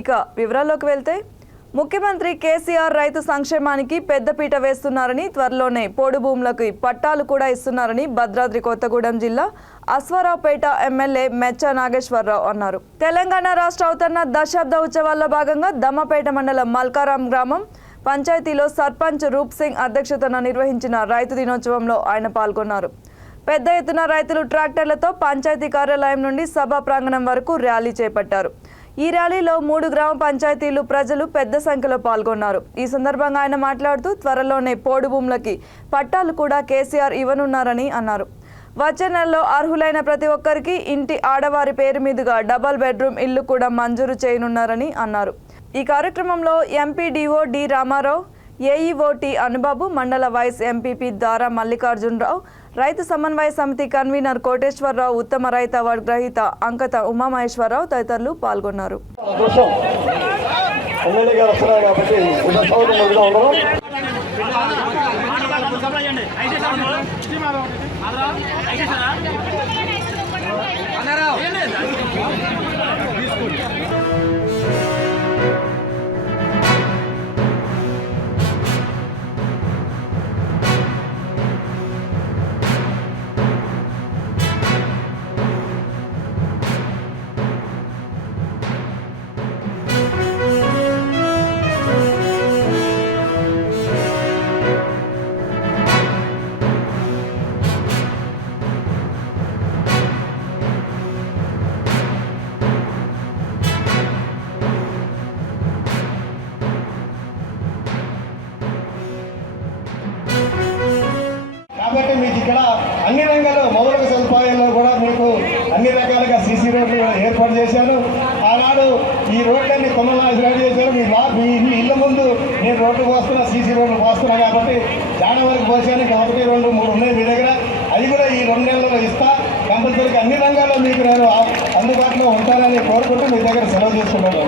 ఇక వివరాల్లోకి వెళ్తే ముఖ్యమంత్రి కేసీఆర్ రైతు సంక్షేమానికి పెద్దపీట వేస్తున్నారని, త్వరలోనే పోడు భూములకు పట్టాలు కూడా ఇస్తున్నారని భద్రాద్రి కొత్తగూడెం జిల్లా అశ్వారావుపేట ఎమ్మెల్యే మెచ్చ నాగేశ్వరరావు అన్నారు. తెలంగాణ రాష్ట్ర అవతరణ దశాబ్ద ఉత్సవాల్లో భాగంగా దమ్మపేట మండలం మల్కారాం గ్రామం పంచాయతీలో సర్పంచ్ రూప్ సింగ్ అధ్యక్షతన నిర్వహించిన రైతు దినోత్సవంలో ఆయన పాల్గొన్నారు. పెద్ద ఎత్తున రైతులు ట్రాక్టర్లతో పంచాయతీ కార్యాలయం నుండి సభా ప్రాంగణం వరకు ర్యాలీ చేపట్టారు. ఈ ర్యాలీలో 3 గ్రామ పంచాయతీలు ప్రజలు పెద్ద సంఖ్యలో పాల్గొన్నారు. ఈ సందర్భంగా ఆయన మాట్లాడుతూ త్వరలోనే పోడు భూములకి పట్టాలు కూడా కేసీఆర్ ఇవ్వనున్నారని అన్నారు. వచ్చే నెలలో అర్హులైన ప్రతి ఒక్కరికి ఇంటి ఆడవారి పేరు మీదుగా డబల్ బెడ్రూమ్ ఇల్లు కూడా మంజూరు చేయనున్నారని అన్నారు. ఈ కార్యక్రమంలో MPDO D Ramarao, AEO T Anubabu, మండల వైస్ ఎంపీపీ దారా మల్లికార్జునరావు, రైతు సమన్వయ సమితి కన్వీనర్ కోటేశ్వరరావు, ఉత్తమ రైతు అవార్డు గ్రహీత అంకత ఉమామహేశ్వరరావు తదితరులు పాల్గొన్నారు. కాబట్టి మీకు ఇక్కడ అన్ని రంగాల్లో మౌలిక సదుపాయాల్లో కూడా మీకు అన్ని రకాలుగా సీసీ రోడ్లు ఏర్పాటు చేశాను. ఆనాడు ఈ రోడ్లన్నీ కొమ్మలాగా చేశారు. మీ ఇళ్ళ ముందు నేను రోడ్లు పోస్తున్నా, సీసీ రోడ్లు పోస్తున్నా కాబట్టి చాలా వరకు పోసాను. ఇంకా 1, 2, 3 ఉన్నాయి మీ దగ్గర. అది కూడా ఈ 2 నెలల్లో ఇస్తా. కంపల్సరీగా అన్ని రంగాల్లో మీకు నేను అందుబాటులో ఉంటానని కోరుకుంటూ మీ దగ్గర సెలవు చేసుకుంటాను.